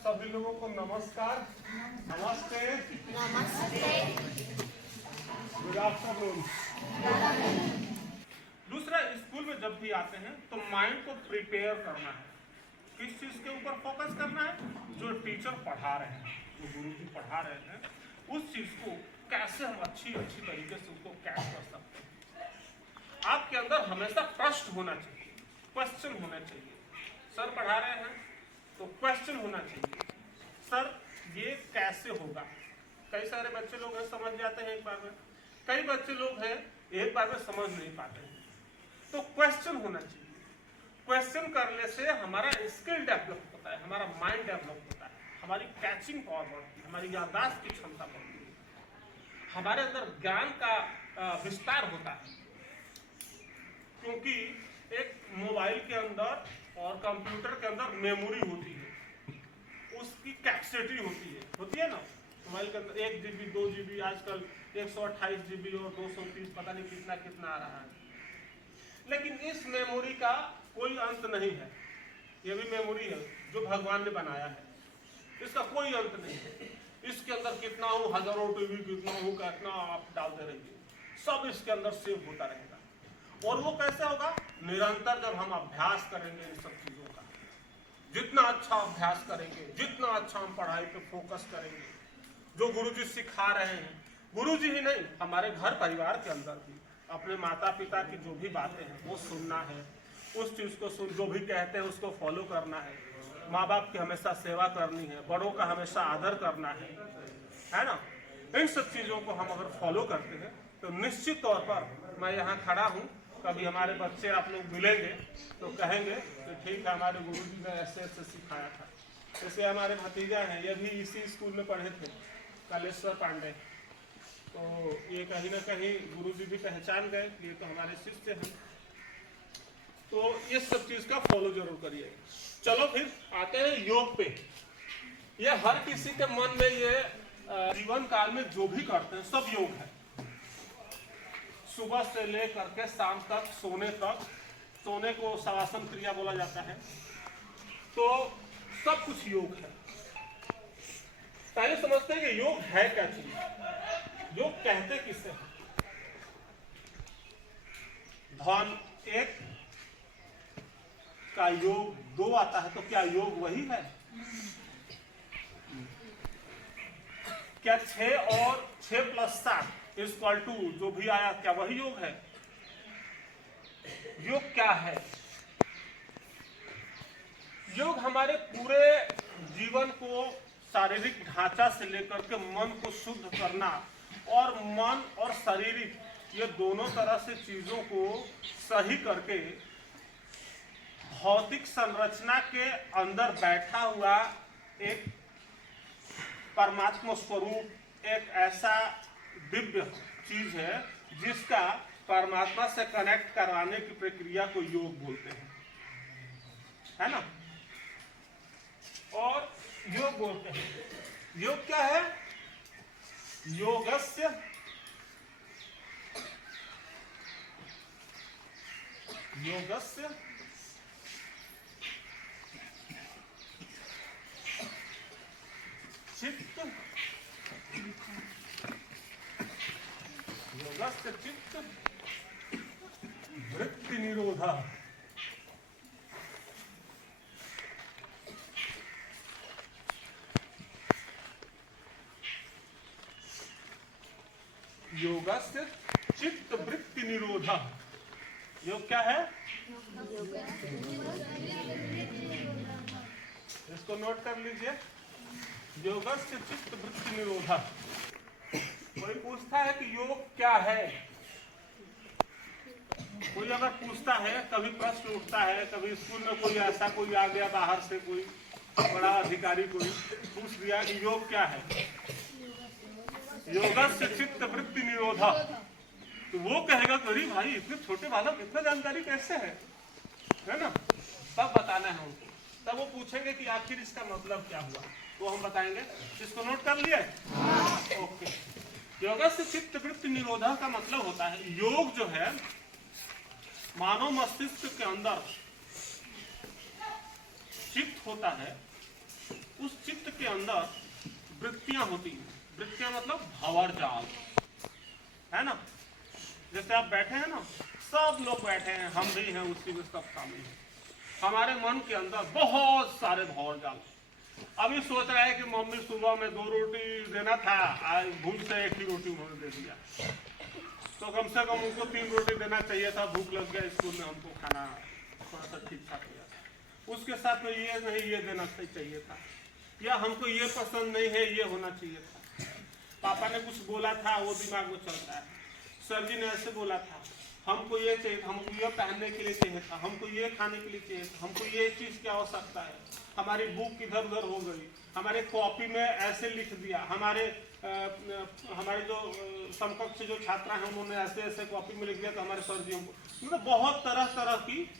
सभी लोगों को नमस्कार, नमस्ते, गुड आफ्टरनून। दूसरा, स्कूल में जब भी आते हैं तो माइंड को प्रिपेयर करना है। किस चीज के ऊपर फोकस करना है? जो टीचर पढ़ा रहे हैं, जो गुरुजी पढ़ा रहे हैं, उस चीज को कैसे हम अच्छी तरीके से उसको कैच कर सकते हैं। आपके अंदर हमेशा प्रश्न होना चाहिए, क्वेश्चन होना चाहिए। सर पढ़ा रहे हैं तो क्वेश्चन होना चाहिए, सर ये कैसे होगा। कई सारे बच्चे लोग हैं समझ जाते हैं एक बार में, कई बच्चे लोग हैं एक बार में समझ नहीं पाते हैं। तो क्वेश्चन होना चाहिए। क्वेश्चन करने से हमारा स्किल डेवलप होता है, हमारा माइंड डेवलप होता है, हमारी कैचिंग पावर बढ़ती है, हमारी याददाश्त की क्षमता बढ़ती है, हमारे अंदर ज्ञान का विस्तार होता है। क्योंकि एक मोबाइल के अंदर और कंप्यूटर के अंदर मेमोरी होती है, उसकी कैपेसिटी होती है ना। मोबाइल के अंदर 1 GB 2 GB, आजकल 128 GB और 230 पता नहीं कितना आ रहा है। लेकिन इस मेमोरी का कोई अंत नहीं है। ये भी मेमोरी है जो भगवान ने बनाया है, इसका कोई अंत नहीं है। इसके अंदर कितना हो, हजारों टीवी कितना हो, कितना आप डालते रहिए, सब इसके अंदर सेव होता रहेगा। और वो कैसे होगा? निरंतर जब हम अभ्यास करेंगे इन सब चीजों का। जितना अच्छा अभ्यास करेंगे, जितना अच्छा हम पढ़ाई पे फोकस करेंगे, जो गुरुजी सिखा रहे हैं, गुरुजी ही नहीं, हमारे घर परिवार के अंदर भी अपने माता पिता की जो भी बातें हैं वो सुनना है, उस चीज को जो भी कहते हैं उसको फॉलो करना है। माँ बाप की हमेशा सेवा करनी है, बड़ों का हमेशा आदर करना है ना। इन सब चीजों को हम अगर फॉलो करते हैं तो निश्चित तौर पर, मैं यहाँ खड़ा हूँ, कभी हमारे बच्चे आप लोग मिलेंगे तो कहेंगे कि ठीक है, हमारे गुरुजी ने ऐसे सिखाया था। जैसे हमारे भतीजा हैं, ये भी इसी स्कूल में पढ़े थे, कालेश्वर पांडे। तो ये कहीं ना कहीं गुरुजी भी पहचान गए, ये तो हमारे शिष्य हैं। तो इस सब चीज का फॉलो जरूर करिए। चलो फिर आते हैं योग पे। ये हर किसी के मन में, ये जीवन काल में जो भी करते हैं सब योग है। सुबह से लेकर के शाम तक, सोने को शवासन क्रिया बोला जाता है। तो सब कुछ योग है। पहले समझते हैं कि योग है क्या चीज, योग कहते किसे हैं। धन 1 का योग 2 आता है, तो क्या योग वही है? क्या 6 और 6 + 7 = जो भी आया, क्या वही योग है? योग क्या है? योग हमारे पूरे जीवन को, शारीरिक ढांचा से लेकर के मन को शुद्ध करना, और मन और शारीरिक ये दोनों तरह से चीजों को सही करके भौतिक संरचना के अंदर बैठा हुआ एक परमात्मा स्वरूप, एक ऐसा दिव्य चीज है जिसका परमात्मा से कनेक्ट कराने की प्रक्रिया को योग बोलते हैं, है ना। और योग बोलते हैं। योग क्या है? योगस्य चित्त वृत्ति निरोधा। योगस्य चित्त वृत्ति निरोधा। योग क्या है? इसको नोट कर लीजिए। योगस्य चित्त वृत्ति निरोधा। कोई पूछता है कि योग क्या है? कोई अगर पूछता है, कभी प्रश्न उठता है, कभी स्कूल में कोई ऐसा कोई आ गया बाहर से, कोई बड़ा अधिकारी कोई पूछ दिया कि योग क्या है, योगस्य चित्त वृत्ति निरोधा, तो वो कहेगा कि अरे भाई, इतने छोटे बालक इतना जानकारी कैसे है ना। तब बताना है उनको। तब वो पूछेंगे कि आखिर इसका मतलब क्या हुआ, तो हम बताएंगे। इसको नोट कर लिए? ओके। योगस्य चित्त वृत्ति निरोधा का मतलब होता है, योग जो है मानव मस्तिष्क के अंदर चित्त होता है, उस चित्त अंदर वृत्तियां होती हैं। वृत्तियां मतलब भंवर जाल, है ना। जैसे आप बैठे हैं ना, सब लोग बैठे हैं, हम भी हैं, उसी में सब शामिल हैं। हमारे मन के अंदर बहुत सारे भंवर जाल। अभी सोच रहा है कि मम्मी सुबह में 2 रोटी देना था, आज भूल से 1 ही रोटी उन्होंने दे दिया, तो कम से कम उनको 3 रोटी देना चाहिए था। भूख लग गया, स्कूल में हमको खाना थोड़ा सा ठीक ठाक हो जाता। उसके साथ में ये नहीं, ये देना चाहिए था, या हमको ये पसंद नहीं है, ये होना चाहिए था। पापा ने कुछ बोला था, वो दिमाग में चलता है। सर जी ने ऐसे बोला था, हमको ये चाहिए, हमको ये पहनने के लिए चाहिए था, हमको ये खाने के लिए चाहिए था, हमको ये चीज़ की आवश्यकता है। हमारी बुक इधर उधर हो गई, हमारे कॉपी में ऐसे लिख दिया, हमारे जो समकक्ष जो छात्रा हैं उन्होंने ऐसे ऐसे कॉपी में लिख दिया, तो हमारे सर जी हमको, मतलब बहुत तरह तरह की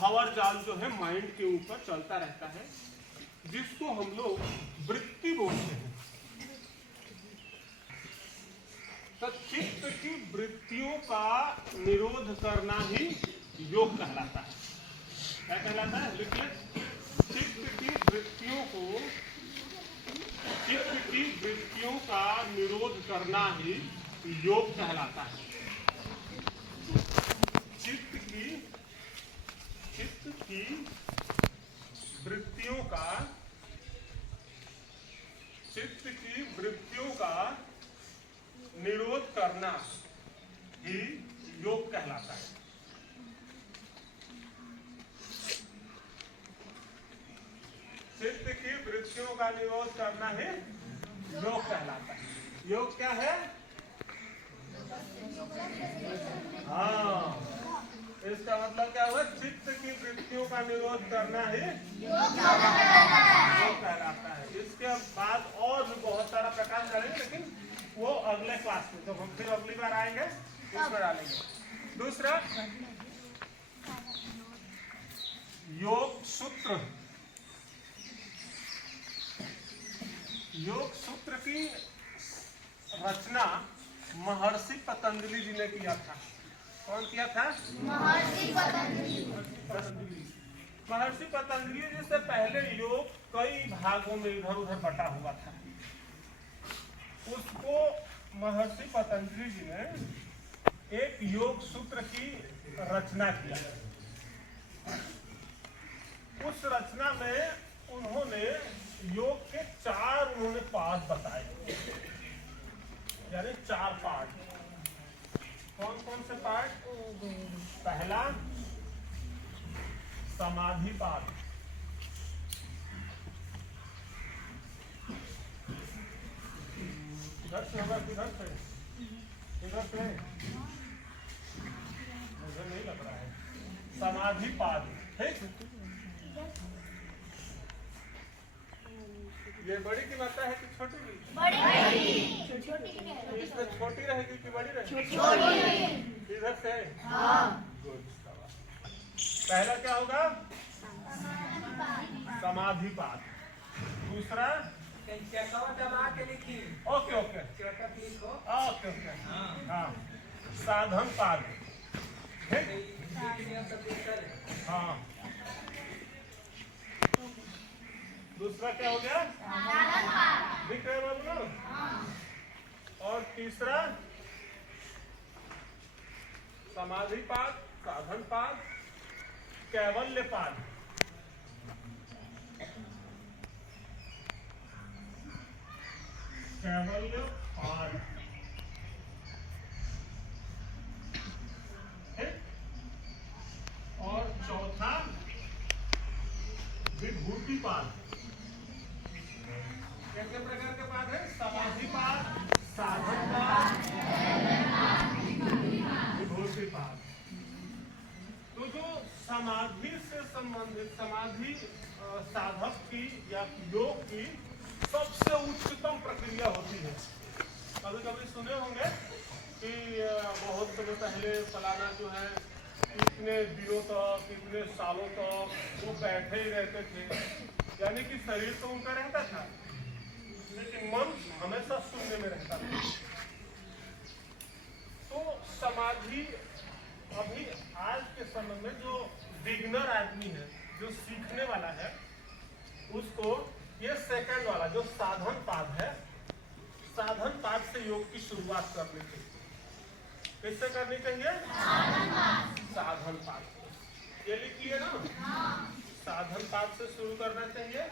भंवर जाल जो है माइंड के ऊपर चलता रहता है, जिसको हम लोग वृत्ति बोलते हैं। तो चित्त की वृत्तियों का निरोध करना ही योग कहलाता है। क्या कहलाता है? लिखिए, चित्त की वृत्तियों का निरोध करना ही योग कहलाता है। चित्त की वृत्तियों का निरोध करना ही योग कहलाता है। चित्त की वृत्तियों का निरोध करना ही योग कहलाता है। योग क्या है? हाँ, इसका मतलब क्या हुआ? चित्त की वृत्तियों का निरोध करना ही योग कहलाता है। इसके बाद और भी बहुत सारा प्रकार करेंगे, लेकिन वो अगले क्लास में, जब हम फिर अगली बार आएंगे उसमें डालेंगे। दूसरा, योग सूत्र। योग सूत्र की रचना महर्षि पतंजलि जी ने किया था। कौन किया था? महर्षि पतंजलि। महर्षि पतंजलि जी से पहले योग कई भागों में इधर उधर बटा हुआ था। उसको महर्षि पतंजलि जी ने एक योग सूत्र की रचना किया। उस रचना में उन्होंने योग के 4 पार्ट बताए, यानी 4 पार्ट। कौन कौन से पार्ट? पहला समाधि पार्ट, इधर से होगा, किधर से? इधर से मुझे नहीं लग रहा है। समाधि पाद, ठीक। ये बड़ी की मात्रा है कि छोटी की? बड़ी। इसमें छोटी रहेगी कि बड़ी रहेगी? छोटी। इधर से? हाँ। पहला क्या होगा? समाधि पाद। दूसरा? ओके ओके ओके ओके, हाँ। साधन पाद, हाँ। दूसरा क्या हो गया? दिख रहे बाबू? और तीसरा समाधि पाद, साधन पाद, कैवल्य पाद। कैवल्य पाद, और चौथा विभूति पाद। कितने प्रकार के पाद है? समाधि पाद, साधन पाद, विभूति पाद। तो जो समाधि से संबंधित, समाधि साधक की या योग की सबसे उच्चतम प्रक्रिया होती है। कभी कभी सुने होंगे कि बहुत समय पहले फलाना जो है इतने दिनों तक, इतने सालों तक वो बैठे ही रहते थे, यानी कि शरीर तो उनका रहता था लेकिन मन हमेशा शून्य में रहता था। तो समाधि अभी आज के समय में जो बिगिनर आदमी है, जो सीखने वाला है, उसको ये सेकंड वाला जो साधन पाद है, साधन पाद से योग की शुरुआत करनी चाहिए। किससे करनी चाहिए? साधन पाद। ये लिखिए ना, साधन पाद से शुरू करना चाहिए।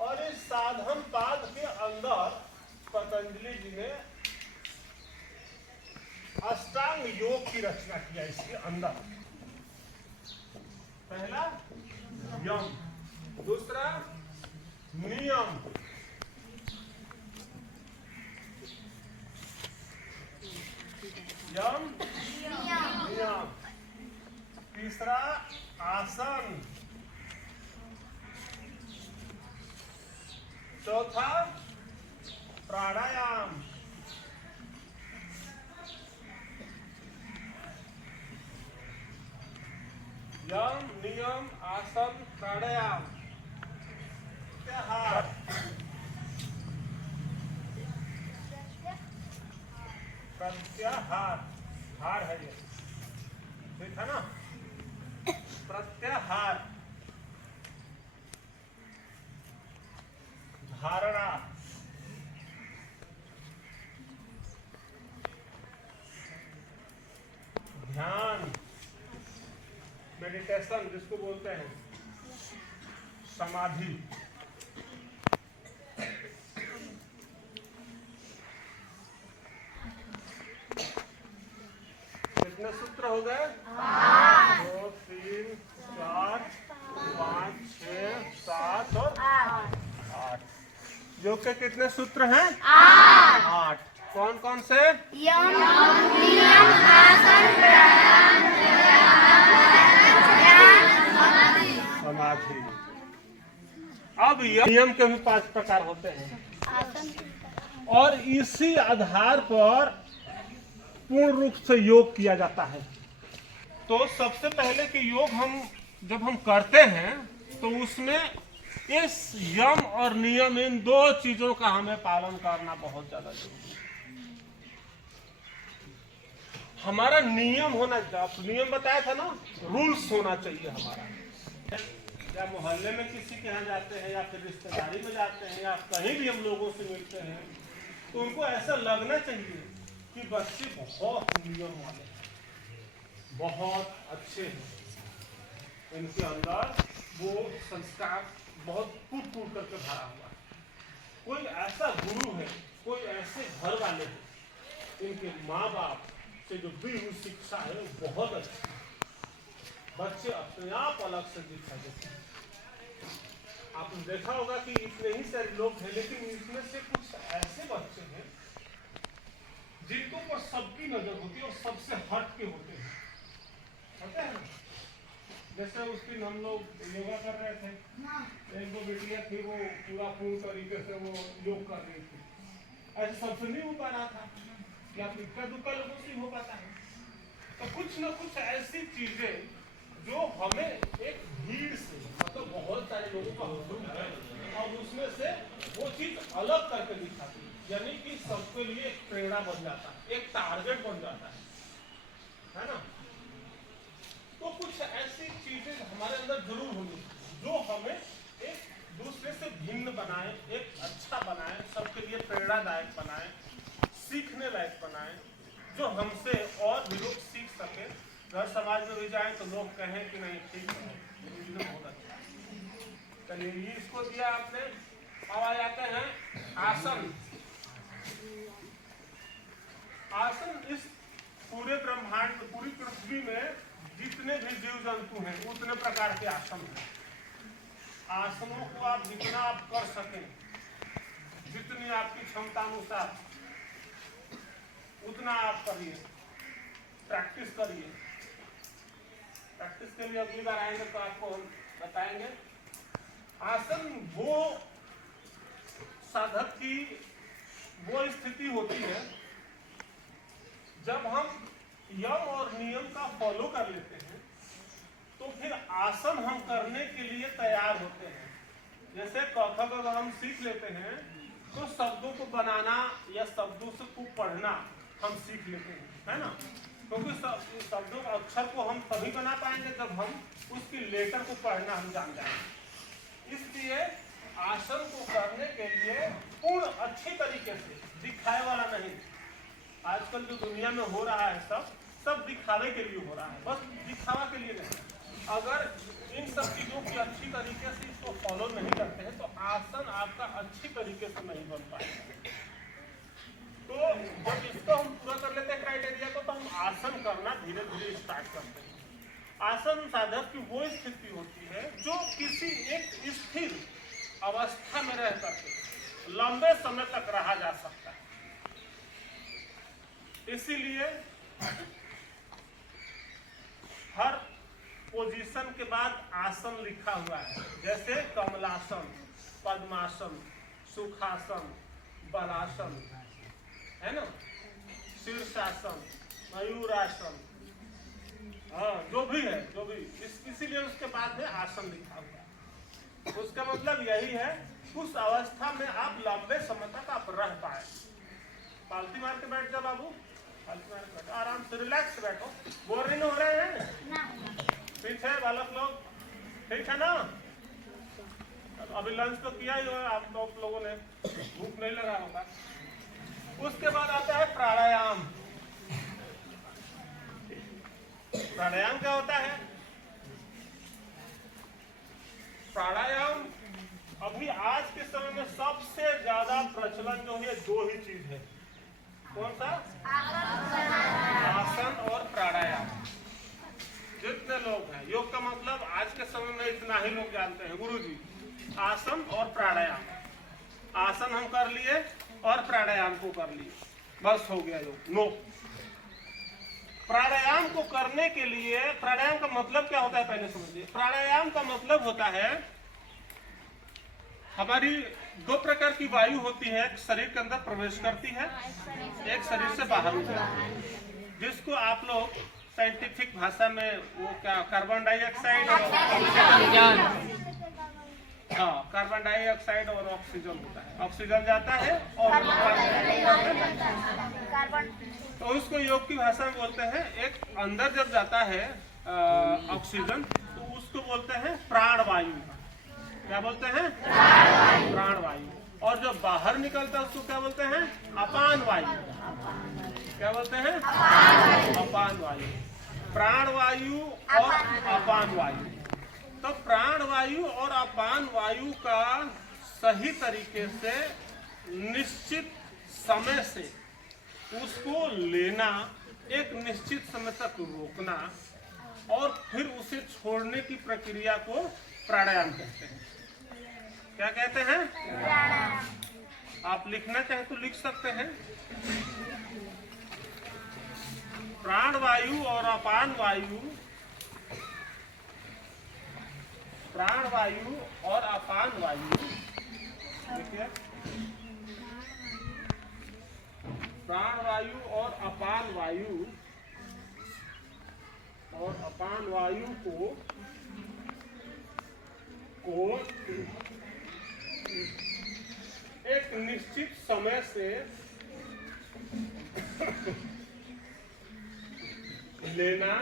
और इस साधन पाद के अंदर पतंजलि जी ने अष्टांग योग की रचना किया। इसके अंदर पहला यम, दूसरा नियम, यम नियम, तीसरा आसन, चौथा प्राणायाम, यम नियम आसन प्राणायाम, प्रत्याहार, प्रत्याहार, हार है ये, ठीक है ना? प्रत्याहार, धारणा, ध्यान, मेडिटेशन जिसको बोलते हैं, समाधि, कितने सूत्र हो गए? 2 3 4 5 6 7 और 8। योग के कितने सूत्र हैं? 8। कौन कौन से? यम नियम आसन प्राणायाम समाधि। अब नियम के भी 5 प्रकार होते हैं और इसी आधार पर पूर्ण रूप से योग किया जाता है। तो सबसे पहले कि योग जब हम करते हैं तो उसमें इस यम और नियम, इन 2 चीजों का हमें पालन करना बहुत ज्यादा जरूरी है। हमारा नियम होना चाहिए, नियम बताया था ना, रूल्स होना चाहिए हमारा। या मोहल्ले में किसी के यहाँ जाते हैं या फिर रिश्तेदारी में जाते हैं या कहीं भी हम लोगों से मिलते हैं तो उनको ऐसा लगना चाहिए कि बच्चे बहुत नियम वाले हैं, बहुत अच्छे हैं, इनके अंदर वो संस्कार बहुत कूट कूट करके भरा हुआ है। कोई ऐसा गुरु है, कोई ऐसे घर वाले हैं, इनके माँ बाप से जो दी हुई शिक्षा है वो बहुत अच्छी है। बच्चे अपने आप अलग से दिखाई देते हैं। आपने देखा होगा कि इतने ही सारे लोग हैं लेकिन इसमें से कुछ ऐसे बच्चे हैं जिनको पर सबकी नजर होती है और सबसे हट के होते हैं, पता है ना? जैसे उस दिन हम लोग योगा कर रहे थे, एक 2 बेटियां थी, वो पूरा पूर्ण तरीके से वो योग कर रही थी। ऐसे सबसे नहीं हो पा रहा था, या इक्का दुक्का लोगों से हो पाता है। तो कुछ न कुछ ऐसी चीजें जो हमें एक भीड़ से, मतलब बहुत सारे लोगों का हुजूम है और उसमें से वो चीज अलग करके दिखाती है, यानी कि सबके लिए एक प्रेरणा बन जाता है, एक टारगेट बन जाता है ना? तो कुछ ऐसी चीजें हमारे अंदर जरूर होनी जो हमें एक दूसरे से भिन्न बनाए, एक अच्छा बनाए, सबके लिए प्रेरणादायक बनाए, सीखने लायक बनाए, जो हमसे और भी लोग सीख सके। घर समाज में भी जाए तो लोग कहें कि नहीं ठीक है, बहुत अच्छा। चलिए ये इसको दिया आपने। अब आ जाते हैं आसन। आसन इस पूरे ब्रह्मांड, पूरी पृथ्वी में जितने भी जीव जंतु हैं उतने प्रकार के आसन हैं। आसनों को आप जितना आप कर सकें, जितनी आपकी क्षमता अनुसार उतना आप करिए, प्रैक्टिस करिए। प्रैक्टिस के लिए अगली बार आएंगे तो आपको बताएंगे। आसन वो साधक की वो स्थिति होती है जब हम यम और नियम का फॉलो कर लेते हैं तो फिर आसन हम करने के लिए तैयार होते हैं। जैसे क ख ग हम सीख लेते हैं तो शब्दों को बनाना या शब्दों से को पढ़ना हम सीख लेते हैं, है ना? क्योंकि शब्दों का अक्षर को हम तभी बना पाएंगे जब हम उसकी लेटर को पढ़ना हम जान जाएंगे। इसलिए आसन को करने के लिए पूर्ण अच्छी तरीके से, दिखाए वाला नहीं। आजकल जो दुनिया में हो रहा है सब दिखावे के लिए हो रहा है, बस दिखावा के लिए नहीं। अगर इन सब चीजों की अच्छी तरीके से इसको फॉलो नहीं करते हैं तो आसन आपका अच्छी तरीके से नहीं बन पाएगा। तो जब इसको हम पूरा कर लेते हैं क्राइटेरिया को, तो हम आसन करना धीरे धीरे स्टार्ट करते हैं। आसन साधक की वो स्थिति होती है जो किसी एक स्थिर अवस्था में रह करके लंबे समय तक रहा जा सकता है। इसीलिए हर पोजीशन के बाद आसन लिखा हुआ है, जैसे कमलासन, पद्मासन, सुखासन, बलासन, है ना, शीर्षासन, मयूरासन, हाँ जो भी है, जो भी इसीलिए उसके बाद में आसन लिखा हुआ है। उसका मतलब यही है उस अवस्था में आप लंबे समय तक आप रह पाए। पालती मार के बैठ जाओ बाबू, पालती मार के बैठो, आराम से रिलैक्स बैठो, बोर नहीं हो रहे हैं। ठीक है बालक लोग, ठीक है ना? अभी लंच तो किया ही होगा आप लोगों ने, भूख नहीं लगा होगा। उसके बाद आता है प्राणायाम। प्राणायाम क्या होता है? प्राणायाम अभी आज के समय में सबसे ज्यादा प्रचलन जो है दो ही चीज है। कौन सा? आसन और प्राणायाम। जितने लोग हैं, योग का मतलब आज के समय में इतना ही लोग जानते हैं गुरुजी, आसन और प्राणायाम। आसन हम कर लिए और प्राणायाम को कर लिए, बस हो गया योग। नो, प्राणायाम को करने के लिए, प्राणायाम का मतलब क्या होता है पहले समझिए। प्राणायाम का मतलब होता है हमारी दो प्रकार की वायु होती है, एक शरीर के अंदर प्रवेश करती है, एक शरीर से बाहर निकलती है, जिसको आप लोग साइंटिफिक भाषा में वो क्या कार्बन डाइऑक्साइड और ऑक्सीजन, हाँ कार्बन डाइऑक्साइड और ऑक्सीजन होता है। ऑक्सीजन जाता है और तो उसको योग की भाषा में बोलते हैं, एक अंदर जब जाता है ऑक्सीजन तो उसको बोलते हैं प्राणवायु। क्या बोलते हैं? प्राणवायु। और जब बाहर निकलता है उसको क्या बोलते हैं? अपान वायु। क्या बोलते हैं? अपान वायु। प्राणवायु और अपान वायु। तो प्राणवायु और अपान वायु का सही तरीके से निश्चित समय से उसको लेना, एक निश्चित समय तक रोकना और फिर उसे छोड़ने की प्रक्रिया को प्राणायाम कहते हैं। क्या कहते हैं? आप लिखना चाहे तो लिख सकते हैं। प्राणवायु और अपान वायु, प्राणवायु और अपान वायु, देखिए प्राणवायु और अपान वायु को एक निश्चित समय से लेना,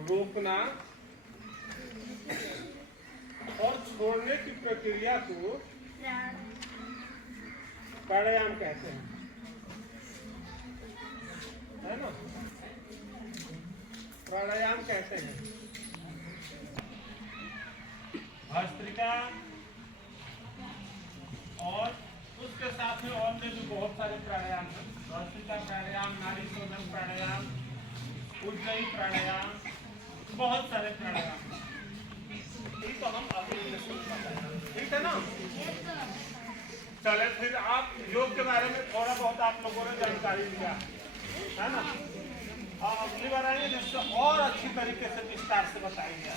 रोकना और छोड़ने की प्रक्रिया को प्राणायाम कहते हैं, है ना? प्राणायाम कहते हैं। भस्त्रिका और उसके साथ में और भी बहुत सारे प्राणायाम हैं। भस्त्रिका प्राणायाम, नाड़ी शोधन प्राणायाम, उज्जयी प्राणायाम, बहुत सारे प्राणायाम। ये तो हम अभी ठीक है ना? चले फिर आप योग के बारे में थोड़ा बहुत आप लोगों ने जानकारी लिया है ना? अब अगली बार आएंगे जिससे और अच्छी तरीके से विस्तार से बताएंगे।